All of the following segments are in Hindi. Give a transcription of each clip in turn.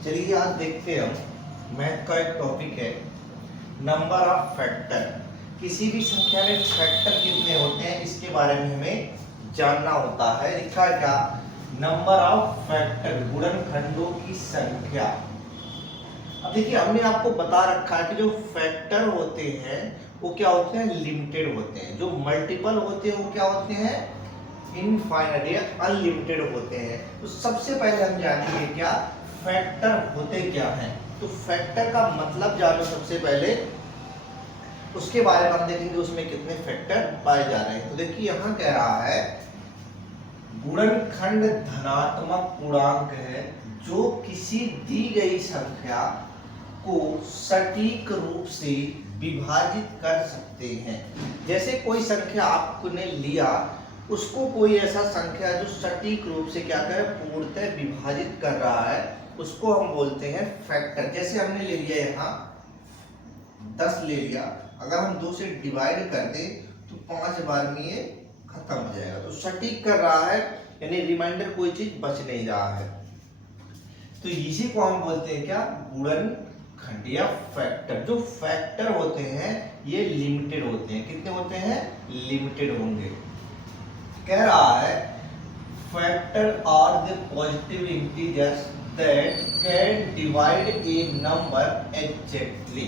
चलिए आज देखते हैं हम मैथ का एक टॉपिक है नंबर ऑफ फैक्टर। किसी भी संख्या में फैक्टर कितने होते हैं इसके बारे में हमें जानना होता है। लिखा है क्या? नंबर ऑफ फैक्टर, गुणनखंडों की संख्या। अब देखिए हमने आपको बता रखा है कि जो फैक्टर होते हैं वो क्या होते हैं, लिमिटेड होते हैं। जो मल्टीपल होते हैं वो क्या होते हैं, इनफाइनाइट या अनलिमिटेड होते हैं। तो सबसे पहले हम जानेंगे क्या फैक्टर होते क्या हैं। तो फैक्टर का मतलब जानो सबसे पहले, उसके बारे में हम देखेंगे उसमें कितने फैक्टर पाए जा रहे हैं। तो देखिए यहाँ कह रहा है गुणनखंड धनात्मक पूर्णांक है जो किसी दी गई संख्या को सटीक रूप से विभाजित कर सकते हैं। जैसे कोई संख्या आपने लिया, उसको कोई ऐसा संख्या जो सटीक रूप से क्या करे, पूर्णतः विभाजित कर रहा है, उसको हम बोलते हैं फैक्टर। जैसे हमने ले लिया यहाँ 10 ले लिया, अगर हम 2 से डिवाइड कर दें तो 5 बार में ये खत्म हो जाएगा। तो सटीक कर रहा है, यानी रिमाइंडर कोई चीज बच नहीं रहा है। तो इसी को हम बोलते हैं क्या, गुणनखंड या फैक्टर। जो फैक्टर होते हैं ये लिमिटेड होते हैं। कितने होते हैं, लिमिटेड होंगे। कह रहा है factor are the positive integers that can divide a number exactly.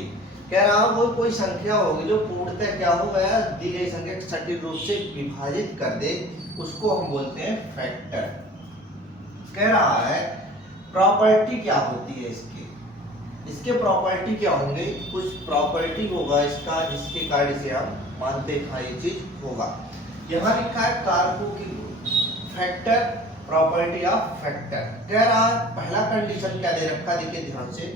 कह रहा है वो कोई संख्या होगी जो पूर्णतः क्या हो गया, दी गई संख्या को सटीक रूप से विभाजित कर दे, उसको हम बोलते हैं फैक्टर। कह रहा है प्रॉपर्टी क्या होती है इसके प्रॉपर्टी क्या होंगे, कुछ प्रॉपर्टी होगा इसका जिसके कारण से हम मानते हैं ये चीज होगा। यहाँ लिखा है कारकों की फैक्टर, प्रॉपर्टी ऑफ फैक्टर। कह रहा है पहला कंडीशन क्या दे रखा, देखिए ध्यान से,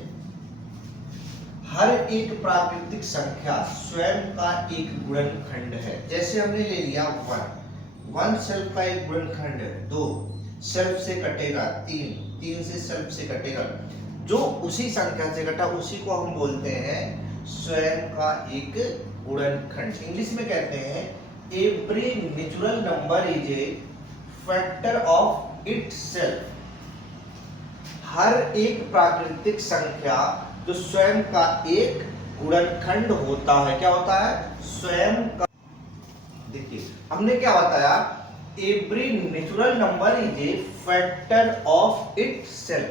हर एक प्राकृतिक संख्या स्वयं का एक गुणनखंड है। जैसे हमने ले लिया 1 सेल्फ का एक गुणनखंड है, 2 सेल्फ से कटेगा, 3 से सेल्फ से कटेगा, जो उसी संख्या से कटा उसी को हम बोलते हैं स्वयं का एक गुणनखंड। इंग्लिश में कहते हैं every natural number is a factor of itself. हर एक प्राकृतिक संख्या जो स्वयं का एक गुणनखंड होता है, क्या होता है, स्वयं का। देखिए हमने क्या बताया, every natural number is a factor of itself.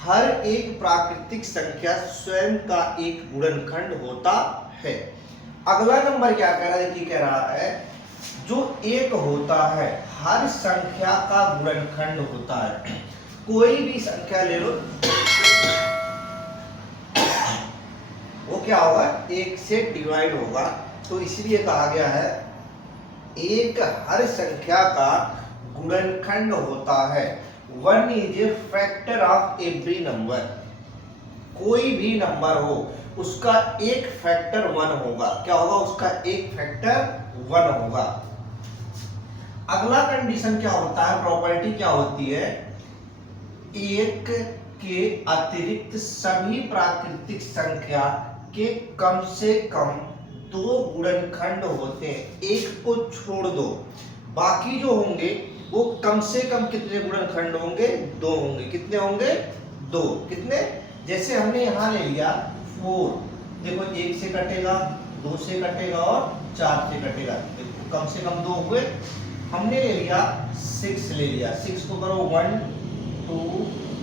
हर एक प्राकृतिक संख्या स्वयं का एक गुणनखंड होता है। अगला नंबर क्या कह रहा है, देखिए कह रहा है जो एक होता है हर संख्या का गुणनखंड होता है। कोई भी संख्या ले लो, वो क्या होगा, 1 से डिवाइड होगा। तो इसलिए कहा गया है एक हर संख्या का गुणनखंड होता है। 1 is a factor of every number. कोई भी नंबर हो उसका एक फैक्टर 1 होगा। क्या होगा, उसका एक फैक्टर 1 होगा। अगला कंडीशन क्या होता है, प्रॉपर्टी क्या होती है, एक के अतिरिक्त सभी प्राकृतिक संख्या के कम से कम 2 गुणनखंड होते हैं। एक को छोड़ दो, बाकी जो होंगे वो कम से कम कितने गुणनखंड होंगे, 2 होंगे। कितने होंगे, 2। कितने, जैसे हमने यहाँ ले लिया 4, देखो 1 से कटेगा, 2 से कटेगा और 4 से कटेगा, देखो कम से कम 2 हुए। हमने ले लिया 6 ले लिया, 6 को करो 1 2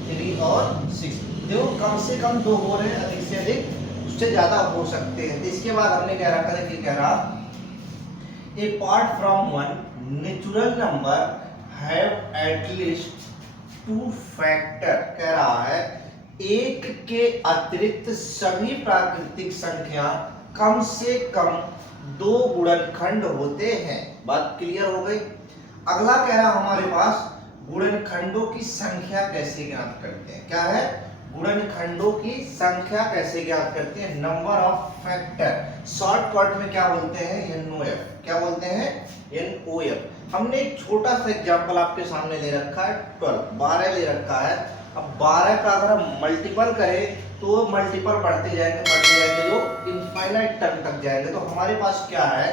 3 और 6, देखो कम से कम 2 हो रहे हैं, अधिक से अधिक उससे ज्यादा हो सकते हैं। इसके बाद हमने क्या रखा है कि कह रहा apart from 1 natural number have at least 2 factor। कह रहा है एक के अतिरिक्त सभी प्राकृतिक संख्या कम से कम 2 गुणनखंड होते हैं। बात क्लियर हो गई। अगला कह रहा हमारे पास गुणनखंडों की संख्या कैसे ज्ञात करते हैं। क्या है, गुणनखंडों की संख्या कैसे ज्ञात करते हैं, नंबर ऑफ फैक्टर। शॉर्टकट में क्या बोलते हैं, एनओएफ। क्या बोलते हैं, एनओएफ। हमने एक छोटा सा एग्जांपल आपके सामने ले रखा है, 12 ले रखा है। अब 12 का अगर हम मल्टीपल करें तो मल्टीपल बढ़ते जाएंगे जो इनफाइनाइट टर्म तक जाएंगे। तो हमारे पास क्या है,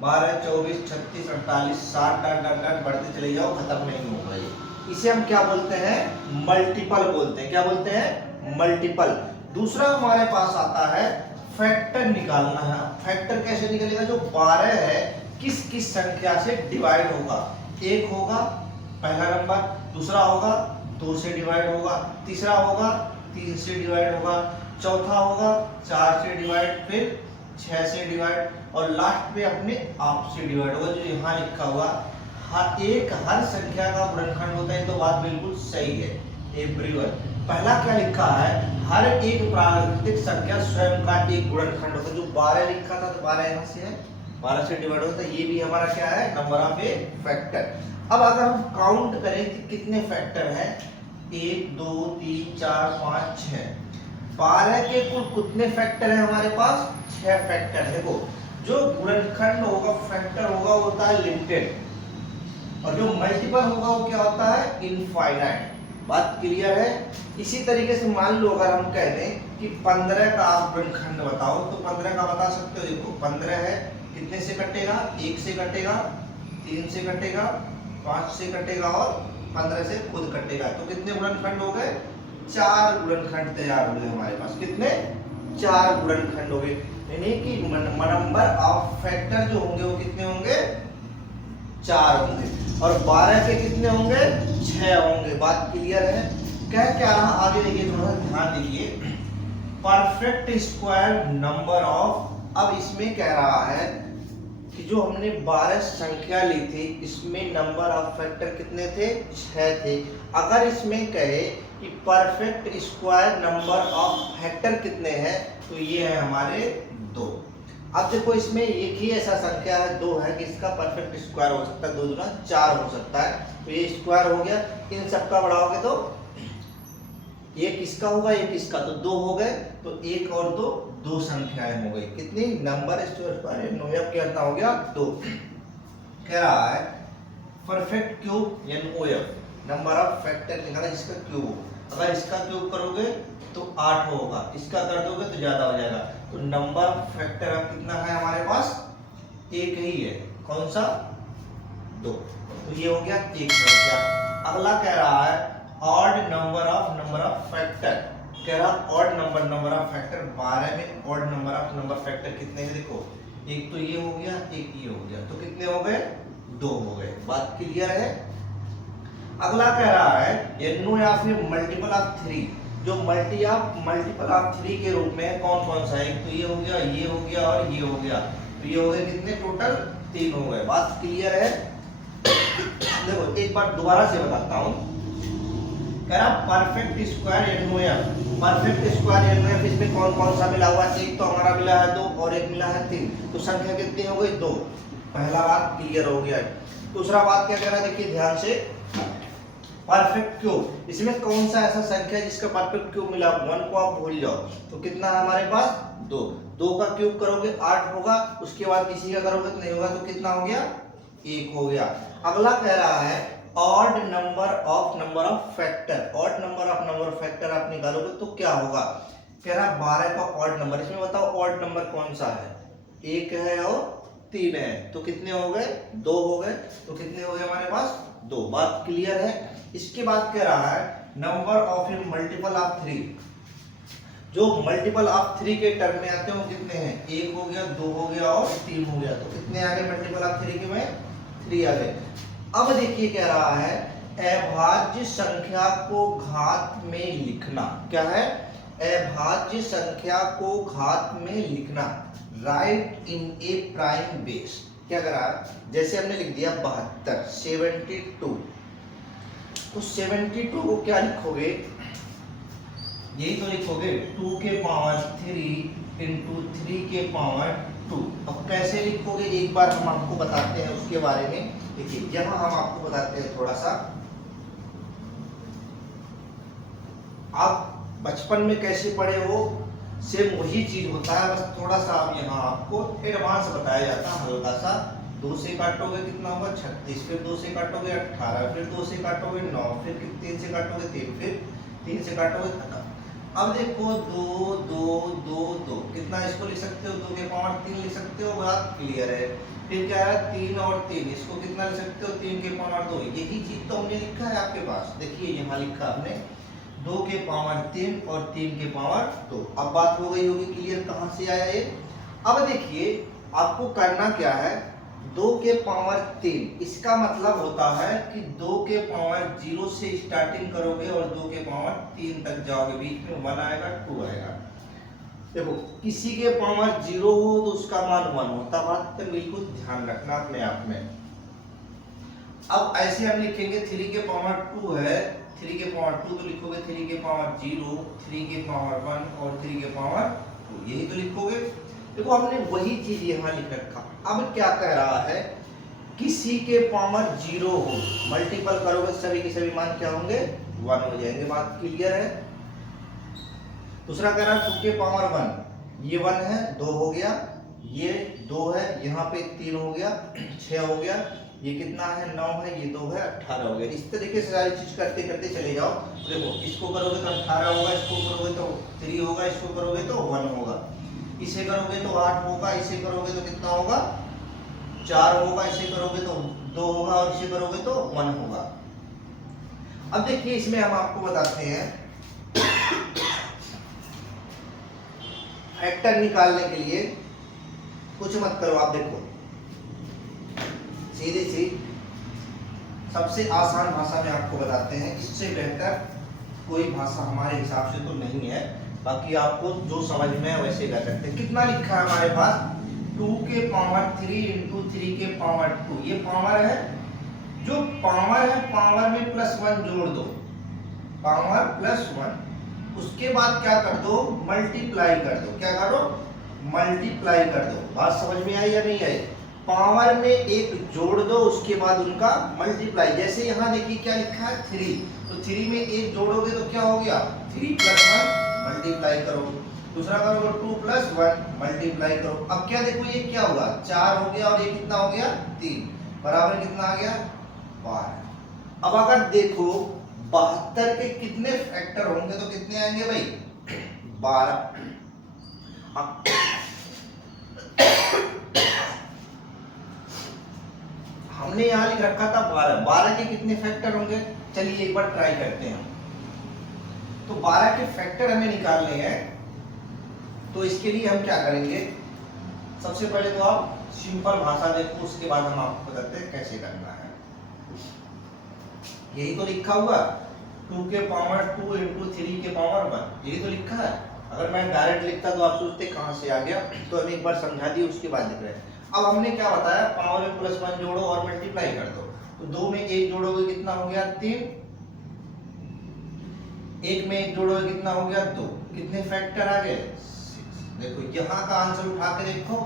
12 24 36 48 60 डॉट डॉट डॉट बढ़ते चले जाओ, खत्म नहीं होगा ये। इसे हम क्या बोलते हैं, मल्टीपल बोलते हैं। क्या बोलते हैं, मल्टीपल। दूसरा हमारे पास आता है फैक्टर निकालना है। फैक्टर कैसे निकलेगा, जो 12 है किस किस संख्या से डिवाइड होगा। 1 होगा पहला नंबर, दूसरा होगा 2 से डिवाइड होगा, तीसरा होगा 3 से डिवाइड होगा, चौथा होगा 4 से डिवाइड, फिर 6 से डिवाइड, और लास्ट पे अपने आप से डिवाइड होगा, जो यहाँ लिखा हुआ। हर संख्या का गुणनखंड होता है, तो बात बिल्कुल सही है एवरीवन। पहला क्या लिखा है, हर एक प्राकृतिक संख्या स्वयं का एक गुणनखंड होता है। जो 12 लिखा था, तो 12 यहाँ से है, 12 से डिवाइड होता है, ये भी हमारा क्या है, नंबर ऑफ ए फैक्टर। अब अगर हम काउंट करें कि कितने फैक्टर हैं, 1 2 3 4 5 6, 12 के कुल कितने फैक्टर हैं हमारे पास, 6 फैक्टर है। वो जो गुणनखंड होगा, फैक्टर होगा, वो होता है लिमिटेड, और जो मल्टीपल होगा वो क्या होता है, इनफाइनाइट। बात क्लियर है। इसी तरीके से मान लो अगर हम कह दें कि 15 का आप गुणनखंड बताओ, तो 15 का बता सकते हो। देखो 15 है, कितने से कटेगा, 1 से कटेगा, 3 से कटेगा, 5 से कटेगा, और 15 से खुद कटेगा। तो कितने गुणनखंड हो गए, 4 गुणनखंड तैयार हो गए हमारे पास। कितने, 4 गुणनखंड हो गए। यानी कि नंबर ऑफ फैक्टर जो होंगे वो कितने होंगे, 4 होंगे, और 12 के कितने होंगे, 6 होंगे। बात क्लियर है। क्या रहा आगे, देखिए थोड़ा ध्यान दीजिए। परफेक्ट स्क्वायर नंबर ऑफ, अब इसमें कह रहा है कि जो हमने 12 संख्या ली थी, इसमें नंबर ऑफ फैक्टर कितने थे, 6 थे। अगर इसमें कहे कि perfect square number of factor कितने हैं, तो ये है हमारे 2। अब देखो इसमें एक ही ऐसा संख्या है, 2 है, कि इसका परफेक्ट स्क्वायर हो सकता है, 2 दूना 4 हो सकता है। तो ये स्क्वायर हो गया, इन सबका बढ़ाओगे तो ये किसका होगा, ये किसका, तो 2 हो गए। तो 1 और 2, 2 संख्याएं हो गई। कितनी, नंबर स्क्वायर नोएब कितना हो गया, 2। कह रहा है perfect cube NOF, number of factor निकाला जिसका क्यूब हो। अगर इसका क्यूब करोगे तो 8 होगा, इसका कर दोगे तो ज्यादा हो जाएगा। तो नंबर ऑफ फैक्टर अब कितना है हमारे पास, एक ही है। कौन सा, 2। तो ये हो गया एक संख्या। अगला कह रहा है ऑड नंबर ऑफ फैक्टर। कह रहा ऑड नंबर ऑफ फैक्टर, 12 में ऑड नंबर फैक्टर कितने हैं, देखो एक तो ये हो गया, एक ये हो गया, तो कितने हो गए, 2 हो गए। बात क्लियर है। अगला कह रहा है एनो या फिर मल्टीपल ऑफ 3, जो मल्टीपल ऑफ 3 के रूप में कौन कौन सा है, एक तो ये हो गया, ये हो गया, और ये हो गया। तो ये हो गए कितने, टोटल 3 हो गए। बात क्लियर है। देखो एक बार दोबारा से बताता हूँ। कह रहा परफेक्ट स्क्वायर एनओएफ, परफेक्ट स्क्वायर एनओएफ, इसमें कौन कौन सा मिला हुआ है, एक तो हमारा मिला है 2 और एक मिला है 3, तो संख्या कितनी हो गई, 2। पहला बात क्लियर हो गया। दूसरा बात क्या कह रहा है, देखिए ध्यान से, परफेक्ट क्यूब, इसमें कौन सा ऐसा संख्या जिसका परफेक्ट क्यूब मिला, 1 को आप भूल जाओ, तो कितना है हमारे पास, 2। 2 का क्यूब करोगे 8 होगा, उसके बाद किसी का करोगे तो नहीं होगा, तो कितना हो गया, 1 हो गया। अगला कह रहा है odd number of factor, odd number of factor आप निकालोगे तो क्या होगा। कह रहा 12 का ऑड नंबर, इसमें बताओ ऑड नंबर कौन सा है, 1 है और 3 है, तो कितने हो गए, 2 हो गए। तो कितने हो गए हमारे पास, 2। बात क्लियर है। इसके बाद कह रहा है number of A multiple of 3, जो मल्टीपल ऑफ 3 के टर्म में आते हैं वो कितने हैं, 1 हो गया, 2 हो गया और 3 हो गया। तो कितने आ गए मल्टीपल ऑफ 3 के में, 3 आ गए। अब देखिए कह रहा है अभाज्य संख्या को घात में लिखना। क्या है, अभाज्य संख्या को घात में लिखना, राइट इन ए प्राइम बेस। क्या कर रहा है, जैसे हमने लिख दिया 72, 72, तो 72 को क्या लिखोगे, यही तो लिखोगे 2 के पावर 3 इंटू 3 के पावर 2। अब कैसे लिखोगे, एक बार हम आपको बताते हैं उसके बारे में। देखिए यहाँ हम आपको बताते हैं थोड़ा सा, आप बचपन में कैसे पढ़े हो, सेम वही चीज होता है, बस थोड़ा सा आप यहाँ आपको एडवांस बताया जाता है हल्का सा। 2 से काटोगे कितना होगा, 36, फिर 2 से काटोगे 18, फिर 2 से काटोगे 9, फिर 3 से काटोगे 3, फिर 3 से काटोगे खत्म। अब देखो 2 2 2 2 कितना इसको लिख सकते हो, 2 के पावर 3 लिख सकते हो, बात क्लियर है। फिर क्या है 3 और 3, इसको कितना लिख सकते हो, 3 के पावर 2। यही चीज तो हमने लिखा है आपके पास, देखिए यहाँ लिखा हमने 2 के पावर 3 और 3 के पावर 2। अब बात हो गई होगी क्लियर कहाँ से आया ये। अब देखिए आपको करना क्या है, 2 के पावर 3 इसका मतलब होता है कि 2 के पावर 0 से स्टार्टिंग करोगे और 2 के पावर 3 तक जाओगे, बीच में 1 आएगा 2 आएगा। देखो किसी के पावर 0 हो तो उसका मान 1 होता, बात पे बिल्कुल ध्यान रखना अपने आप में। अब ऐसे हम लिखेंगे 3 के पावर 2 है, 3 के पावर 2 तो लिखोगे 3 के पावर 0, 3 के पावर 1 और 3 के पावर 2, यही तो लिखोगे। देखो हमने वही चीज यहाँ लिख रखा। अब क्या कह रहा है, किसी के पावर 0 हो, मल्टीपल करोगे सभी के सभी मान क्या होंगे, 1 हो जाएंगे, बात क्लियर है। दूसरा कह रहा है 2 के पावर 1, ये 1 है 2 हो गया, ये 2 है, यहाँ पे 3 हो गया 6 हो गया, ये कितना है 9 है, ये 2 है 18 हो गया। इस तरीके से सारी चीज करते करते चले जाओ। देखो इसको करोगे तो 18 होगा, इसको करोगे तो 3 होगा, इसको करोगे तो 1 होगा, इसे करोगे तो 8 होगा, इसे करोगे तो कितना होगा 4 होगा, इसे करोगे तो 2 होगा और इसे करोगे तो 1 होगा। अब देखिए इसमें हम आपको बताते हैं फैक्टर निकालने के लिए कुछ मत करो, आप देखो सीधी सी सबसे आसान भाषा में आपको बताते हैं, इससे बेहतर कोई भाषा हमारे हिसाब से तो नहीं है, बाकी आपको जो समझ में है वैसे कर सकते हैं। कितना लिखा है हमारे पास, 2 के पावर 3 इंटू 3 के पावर 2, ये पावर है, जो पावर है पावर में +1 जोड़ दो, पावर +1, उसके बाद क्या कर दो, मल्टीप्लाई कर दो, क्या करो मल्टीप्लाई कर दो। बात समझ में आई या नहीं आई, पावर में एक जोड़ दो उसके बाद उनका मल्टीप्लाई। जैसे यहाँ देखिए क्या लिखा है 3, तो 3 में एक जोड़ोगे तो क्या हो गया 3 + 1 मल्टीप्लाई करो, दूसरा करोगे 2 + 1 मल्टीप्लाई करो। अब क्या देखो ये क्या हुआ 4 हो गया और ये कितना हो गया 3, बराबर कितना आ गया 12। अब अगर देखो 72 के कितने फैक्टर होंगे तो कितने आएंगे भाई 12। हमने यहाँ लिख रखा था 12, 12 के कितने फैक्टर होंगे, चलिए एक बार ट्राई करते हैं। तो 12 के फैक्टर हमें निकालने हैं, तो इसके लिए हम क्या करेंगे, सबसे पहले तो आप सिंपल भाषा देखो, उसके बाद हम आपको बताते हैं कैसे करना है। यही तो लिखा हुआ 2 के पावर 2 इंटू 3 के पावर 1, यही तो लिखा है। अगर मैं डायरेक्ट लिखता तो आप सोचते कहाँ से आ गया, तो हम एक बार समझा दिए उसके बाद लिख रहे हैं। अब हमने क्या बताया, पावर में +1 जोड़ो और मल्टीप्लाई कर दो, तो 2 में 1 जोड़ोगे कितना हो गया 3, 1 में 1 जोड़ोगे कितना हो गया 2, कितने फैक्टर आ गए 6। देखो यहाँ का आंसर उठा के देखो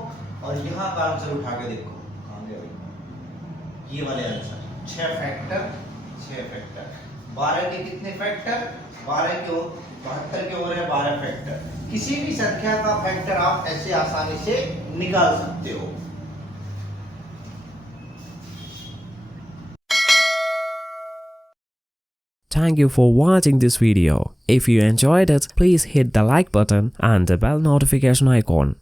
और यहाँ का आंसर उठा के देखो, कहाँ गया भाई ये वाले आंसर, 6 फैक्टर 6 फैक्टर। 12 के कितने फैक्टर, 12 के 72 के हो रहे हैं 12 फैक्टर। किसी भी संख्या का फैक्टर आप ऐसे आसानी से निकाल सकते हो। Thank you for watching this video. If you enjoyed it, please hit the like button and the bell notification icon.